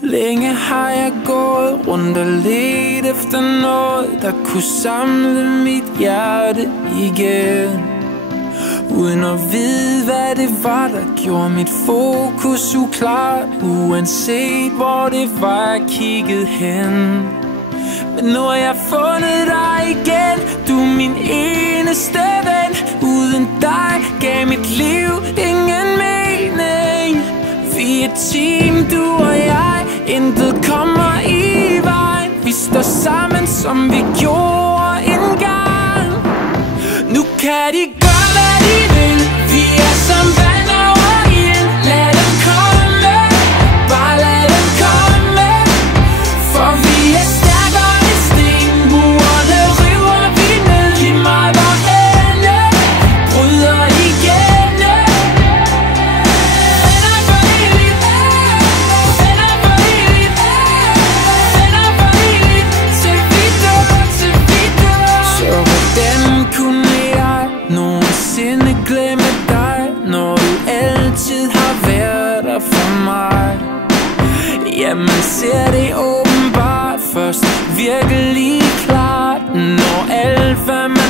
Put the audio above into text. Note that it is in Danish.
Længe har jeg gået rundt og ledt efter noget, der kunne samle mit hjerte igen, uden at vide, hvad det var, der gjorde mit fokus uklart, uanset hvor det var, jeg kiggede hen. Men nu har jeg fundet dig igen, du er min eneste ven. Uden dig gav mit liv ingen mening. Vi er et team, du og jeg, intet kommer i vejen. Vi står sammen, som vi gjorde engang. Nu kan de gøre, hvad de vil. Vi er som vand over ild. Lad dem komme, bare lad dem komme. For vi er stærkere end sten. Murene river vi ned. Giv mig vor ende, bryder igennem. Venner for evigt, venner for evigt, venner for evigt, til vi dør, til vi dør. Så hvordan kunne jeg nogensinde glemme dig, når du altid har været der for mig? Ja, man ser det åbenbart først virkelig klart, når alt hvad man